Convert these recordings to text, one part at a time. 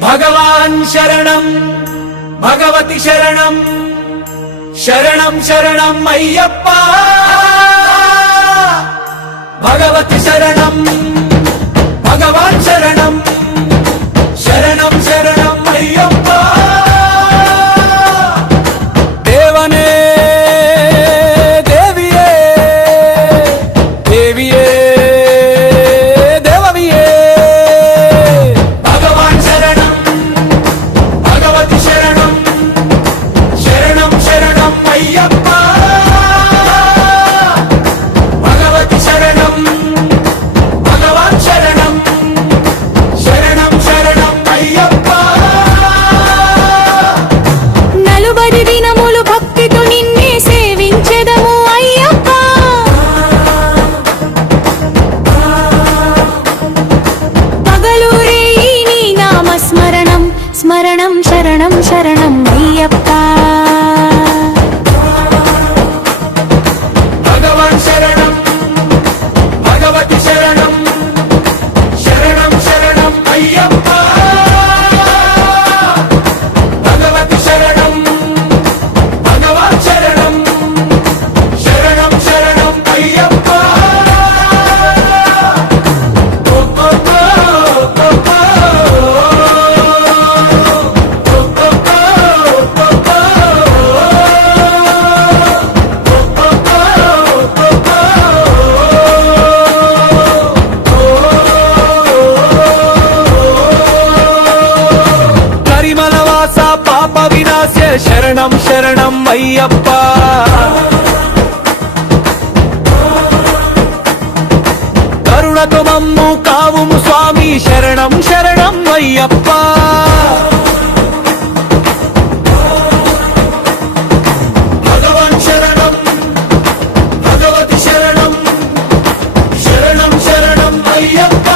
భగవాన్ శరణం భగవతి శరణం శరణం శరణం అయ్యప్ప భగవతి శరణం భగవాన్ శరణం శరణం శరణం అయ్యప్ప దేవనే దేవియే దేవియే దేవవియే భగవాన్ శరణం భగవతి శరణం శరణం శరణం అయ్యప్ప భగవతి శరణం భగవాన్ శరణం శరణం శరణం అయ్యప్ప నలుబడి దినములు భక్తితో నిన్నే సేవించెదము అయ్యప్ప పగలు రేయి నీ నామ స్మరణం స్మరణం శరణం శరణం అయ్యప్ప భగవాన్ శరణం భగవతి శరణం శరణం శరణం అయ్యప్ప భగవతి శరణం భగవాన్ శరణం శరణం శరణం అయ్యప్ప కరిమలవాస పాప వినాశ శరణం శరణం అయ్యప్ప కరుణతో మమ్ము కావుము స్వామి శరణం శరణం అయ్యప్ప భగవాన్ శరణం భగవతి శరణం శరణం శరణం అయ్యప్ప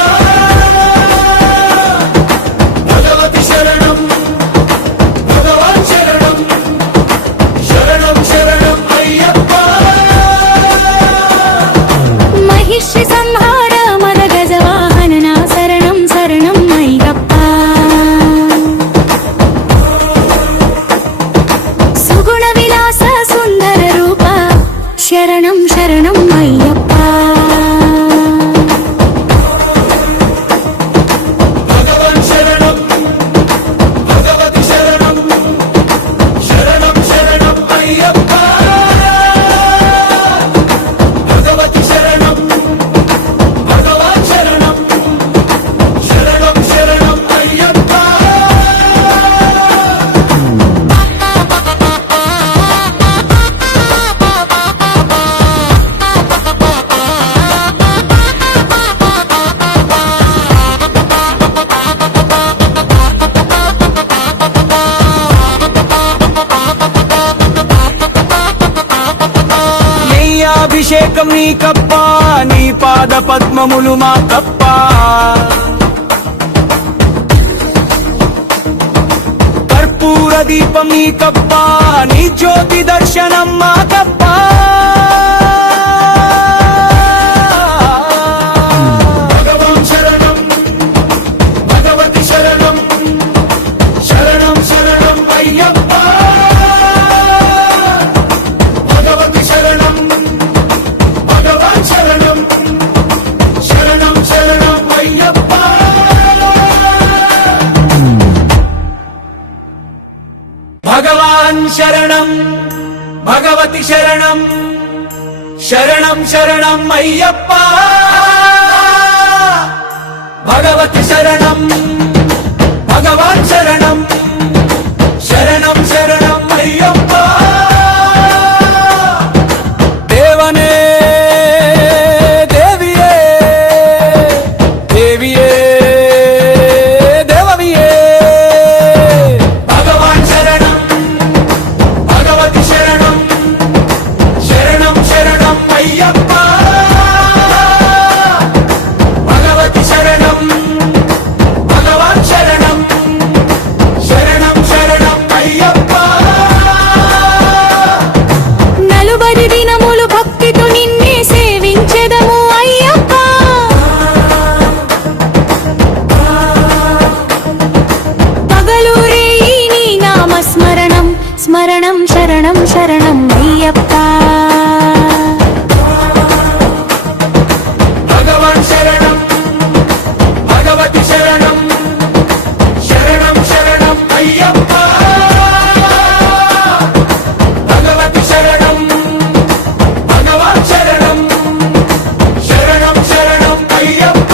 భగవతి శరణం భగవాన్ శరణం శరణం శరణం అయ్యప్ప మహిషి సంహార మద గజవాహన నా శరణం శరణం అయ్యప్ప సుగుణ విలాస సుందర రూప శరణం శరణం అయ్యప్ప భగవాన్ శరణం భగవతి శరణం శరణం శరణం అయ్యప్ప భగవతి శరణం భగవాన్ శరణం శరణం శరణం అయ్యప్ప అభిషేకం నీ కప్ప నీ పాద పద్మములు మా కప్ప కర్పూర దీపం నీ కప్ప నీ జ్యోతి దర్శనం మా కప్ప భగవాన్ శరణం భగవతి శరణం శరణం శరణం అయ్యప్ప భగవతి శరణం భగవాన్ శరణం శరణం శరణం అయ్యప్ప భగవాన్ శరణం భగవతి శరణం శరణం శరణం అయ్యప్ప భగవతి శరణం భగవాన్ శరణం శరణం శరణం అయ్యప్ప దేవనే దేవియే దేవియే దేవవియే భగవాన్ శరణం భగవతి శరణం శరణం శరణం అయ్యప్ప భగవతి శరణం భగవాన్ స్మరణం శరణం శరణం అయ్యప్ప భగవాన్ శరణం భగవతి శరణం శరణం శరణం అయ్యప్ప భగవతి శరణం భగవాన్ శరణం శరణం శరణం అయ్యప్ప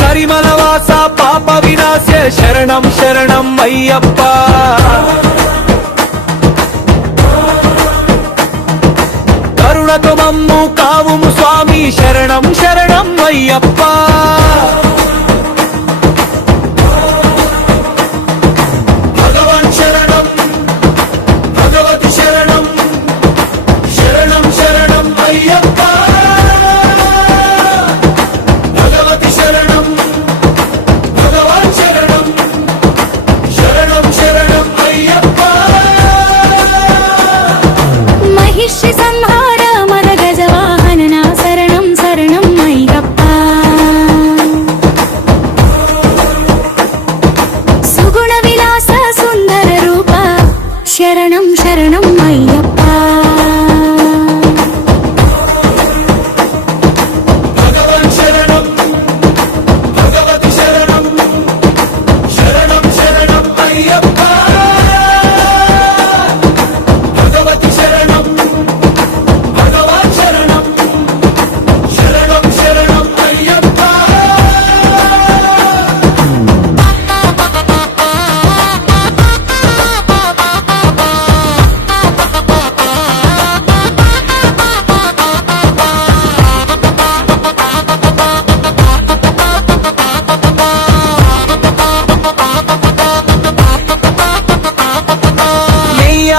కరిమలవాస పాప వినాశ శరణం శరణం అయ్యప్ప కరుణతో మమ్ము కావుము స్వామి శరణం శరణం అయ్యప్ప భగవాన్ శరణం భగవతి శరణం శరణం శరణం అయ్యప్ప భగవతి శరణం భగవాన్ శరణం శరణం శరణం అయ్యప్ప మహిషి సంహార మద గజవాహన నా శరణం శరణం అయ్యప్ప సుగుణ విలాస సుందర రూప శరణం శరణం అయ్యప్ప భగవాన్ శరణం భగవతి శరణం శరణం శరణం అయ్యప్ప భగవతి శరణం భగవాన్ శరణం శరణం శరణం అయ్యప్ప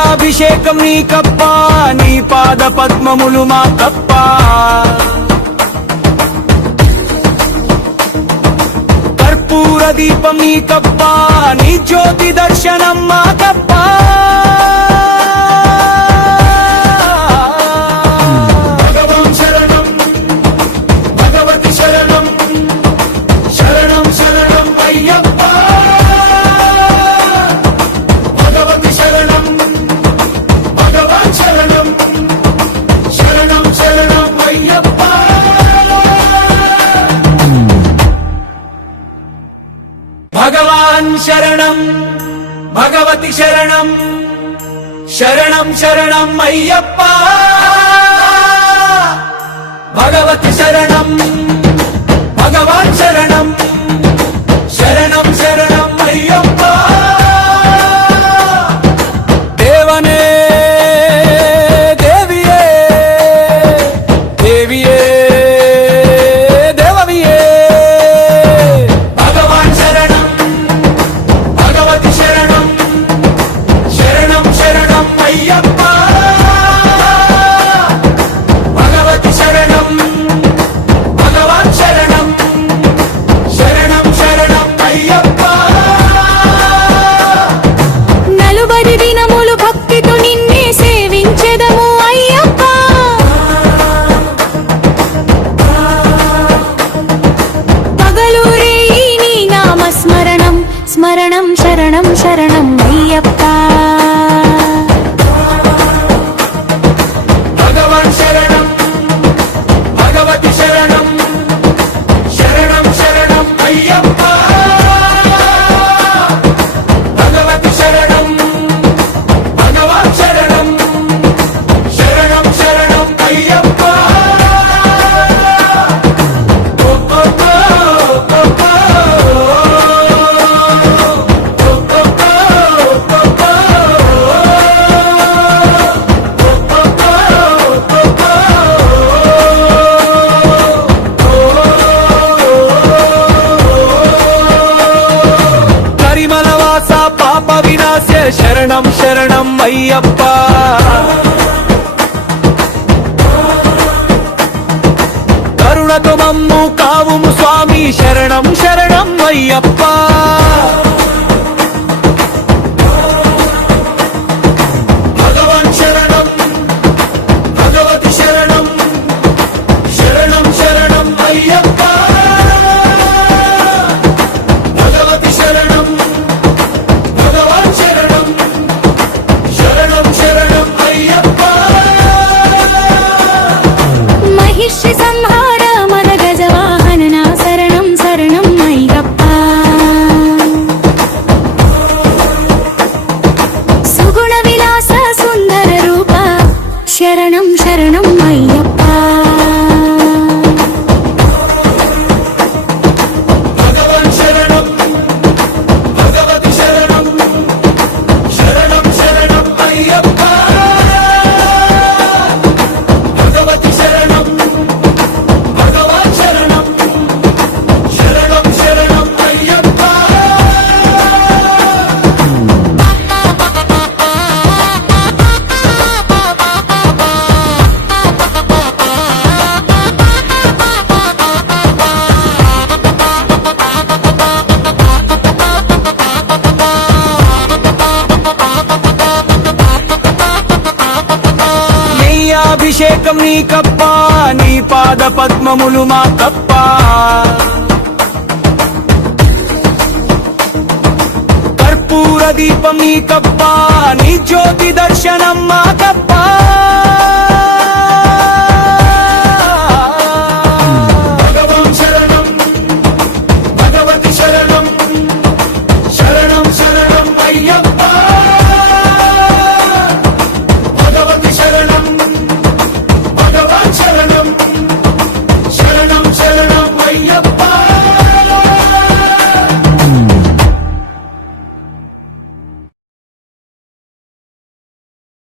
అభిషేకం నీకప్ప నీ పాద పద్మములు మాకప్ప కర్పూర దీపం నీకప్ప నీ జ్యోతి దర్శనం మాకప్ప భగవాన్ శరణం భగవతి శరణం శరణం శరణం అయ్యప్ప భగవతి శరణం భగవాన్ శరణం శరణం శరణం అయ్యప్ప భగవాన్ శరణం భగవతి శరణం శరణం శరణం అయ్యప్ప భగవతి శరణం భగవాన్ శరణం శరణం శరణం అయ్యప్ప దేవనే దేవియే దేవియే దేవవియే భగవాన్ శరణం భగవతి శరణం శరణం శరణం అయ్యప్ప భగవతి శరణం భగవాన్ శరణం శరణం శరణం అయ్యప్ప నలుబడి దినములు భక్తితో నిన్నే సేవించెదము అయ్యప్ప పగలు రేయి నీ నామ స్మరణం స్మరణం శరణం శరణం అయ్యప్ప భగవాన్ శరణం భగవతి శరణం శరణం శరణం అయ్యప్ప భగవతి శరణం భగవాన్ శరణం శరణం శరణం అయ్యప్ప కరుణతో మమ్ము కావుము స్వామి శరణం శరణం అయ్యప్ప భగవాన్ శరణం భగవతి శరణం శరణం శరణం అయ్యప్ప భగవతి శరణం భగవాన్ శరణం శరణం శరణం అయ్యప్ప మహిషి సంహార మన గజవాహన నా శరణం శరణం అయ్యప్ప సుగుణ విలాస సుందర రూప శరణం శరణం అయ్యప్ప భగవాన్ శరణం భగవతి శరణం శరణం శరణం అయ్యప్ప భగవతి శరణం భగవాన్ శరణం శరణం శరణం అయ్యప్ప నీ అభిషేకం నీకప్ప నీ పాద పద్మములు మాకప్ప కర్పూర దీపం నీకప్ప నీ జ్యోతి దర్శనం మాకప్ప